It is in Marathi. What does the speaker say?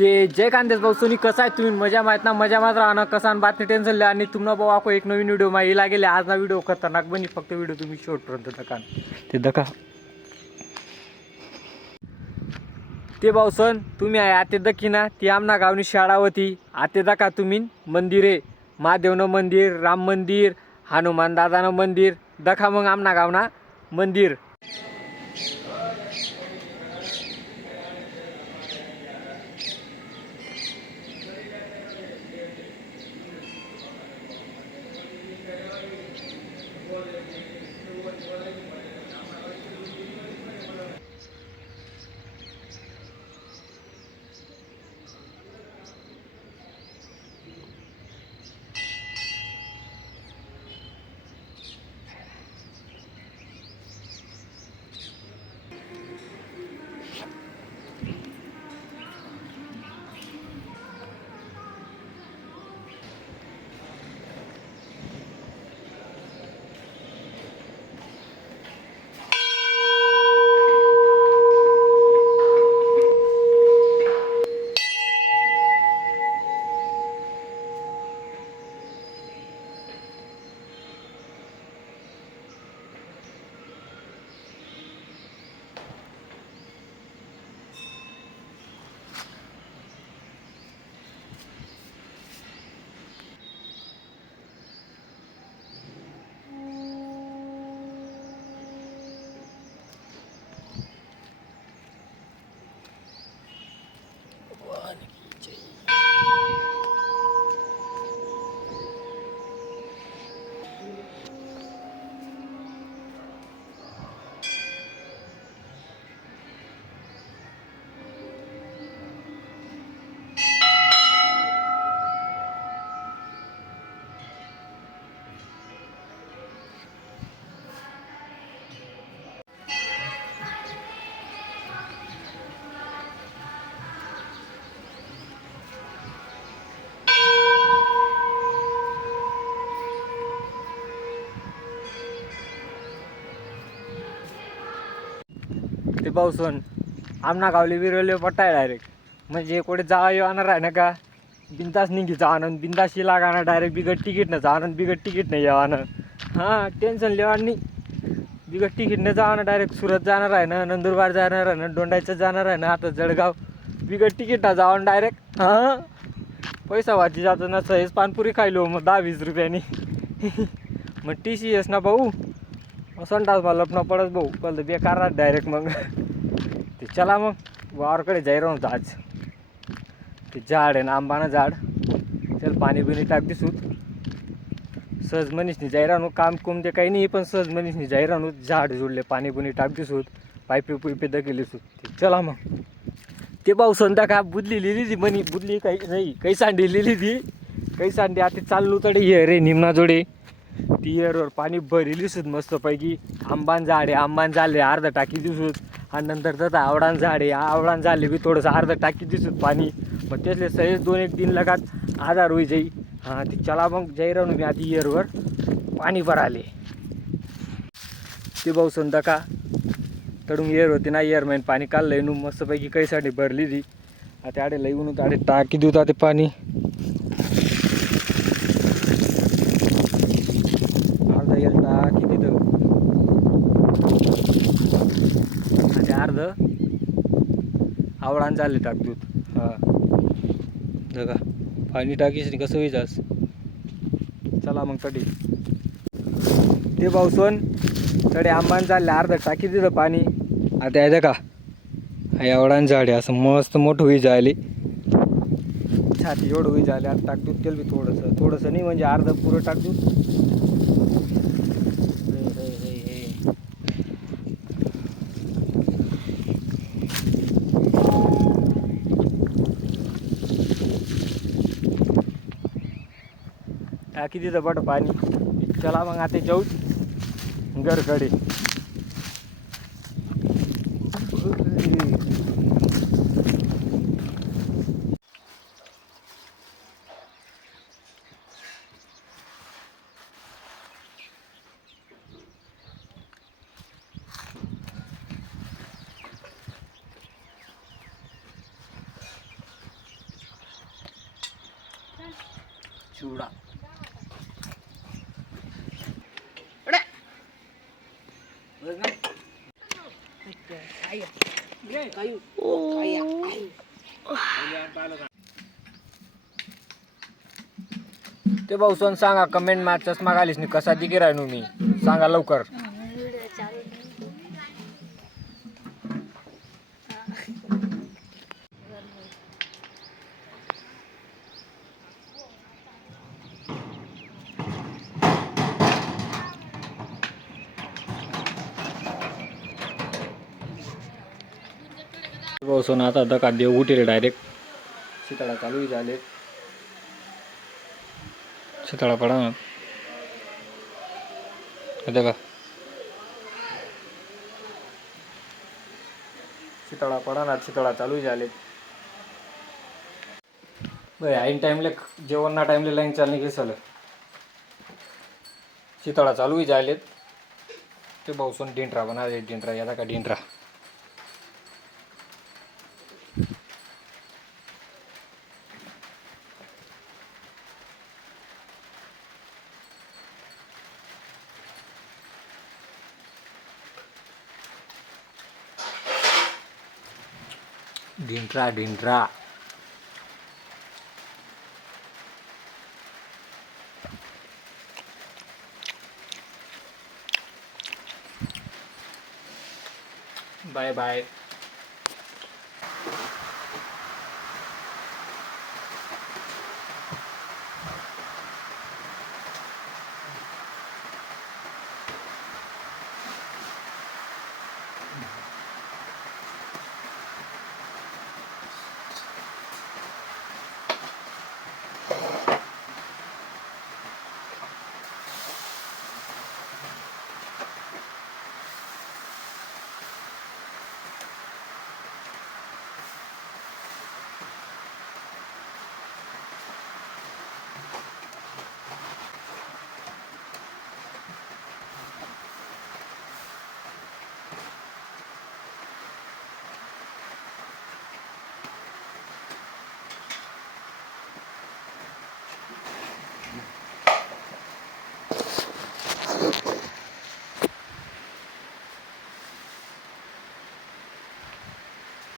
ते जय कांदेश भाऊ सोनी कसा आहे तुम्ही मजा माहित ना मजा मात्र राहणं कसा बातमी टेन्शन लिहा आणि तुम्हाला भाऊ आपको एक नवीन व्हिडिओ माहिती लागेल आज ना व्हिडिओ खतरनाक बनी फक्त व्हिडिओ तुम्ही शेवटपर्यंत दका ते दका ते भाऊ सण तुम्ही आहे आते दखी ना ती आमना गावनी शाळा होती आते दका तुम्ही मंदिरे महादेवनं मंदिर राम मंदिर हनुमान दादानं मंदिर दखा मग आमना गावना मंदिर ते पाऊसन आमना गावले विरवले पट्टाय डायरेक्ट म्हणजे कुठे जावा येणार आहे ना का बिंदास निघी जाणं बिंदाशी लागाना डायरेक्ट बिगट तिकीट न जाणं बिगट तिकीट नाही यावानं हां टेन्शन लेवानी बिगट तिकीट न जाणं डायरेक्ट सुरत जाणार आहे ना नंदुरबार जाणार आहे ना दोंडायचं जाणार आहे ना आता जळगाव बिगट तिकीट ना जावं डायरेक्ट हां पैसा वाची जातो ना सहज पानपुरी खायलो मग 10-20 रुपयांनी मग TCS ना भाऊ संडास मला लपणं पडत भाऊ कळलं बेकार राहत डायरेक्ट मग ते चला मग वावरकडे जाई राहून आज ते झाड आहे ना आंबानं झाड त्याला पाणी बिणी टाक दिसूत सहज मनीषनी जाई राहणू काम कुम ते काही नाही पण सहज मनीषनी जाई राहणू झाड जोडले पाणी बिणी टाक दिसूत पाईपे पुईपे दकेली सूत चला मग ते भाऊ संध्या का बुदली लिहिली ती मनी बुदली काही नाही काही सांडी लिहिली ती काही सांडी आता चाललो तडे ये रे निमना जोडे ती येरवर पाणी भरी दिसूत मस्तपैकी आंबान झाड आहे आंबान झाले अर्धा टाकी दिसूत आणि नंतर तर आवडान झाड आहे आवडान झाले बी थोडंसं अर्धा टाकी दिसूत पाणी मग त्यातले सहज 2-1 दिन लगात आधार होई जाई हां ती चला मग जाई राहून मी आधी येरवर पाणी भराले ते भाऊ संध्या का तडून येर होती ना येर मैन पाणी काढलंय नू मस्तपैकी काहीसाठी भरली ती आता आडे लई ऊन आडे टाकी देऊ ते पाणी अर्धा येल टाकी तिथं आणि अर्ध आवडान चालले टाक दूध हां बघा पाणी टाकीस नाही कसं होईजास चला मग तडी ते भाऊसन तडे आंबान चालले अर्ध टाकी तिथं पाणी आता यायचं का एवढान झाड आहे असं मस्त मोठं होई जायले छाती एवढं होई जायले आता टाक दूध तेल बी थोडंसं नाही म्हणजे अर्ध पुरं टाक दूध टाकी तिथं बट पाणी चला मग आता जाऊ घरकडे चिवडा. ते भाऊसन सांगा कमेंट मा चष्मा घालीस नाही कसा दिगे राहणू मी सांगा लवकर. भाऊसन आता दका देव उठेल डायरेक्ट. शीतळा चालू झाले. शीतळा पडा ना का शीतळा पडा ना. शीतळा चालू झाले. ऐन टाइमले जेवण ना टाइमले लाईन चालणे घेसल. शीतळा चालू झालेत. ते भाऊसन डिंडरा बना डिंडरा यादा का डिंडरा. डिंडरा डिंडरा. Bye bye.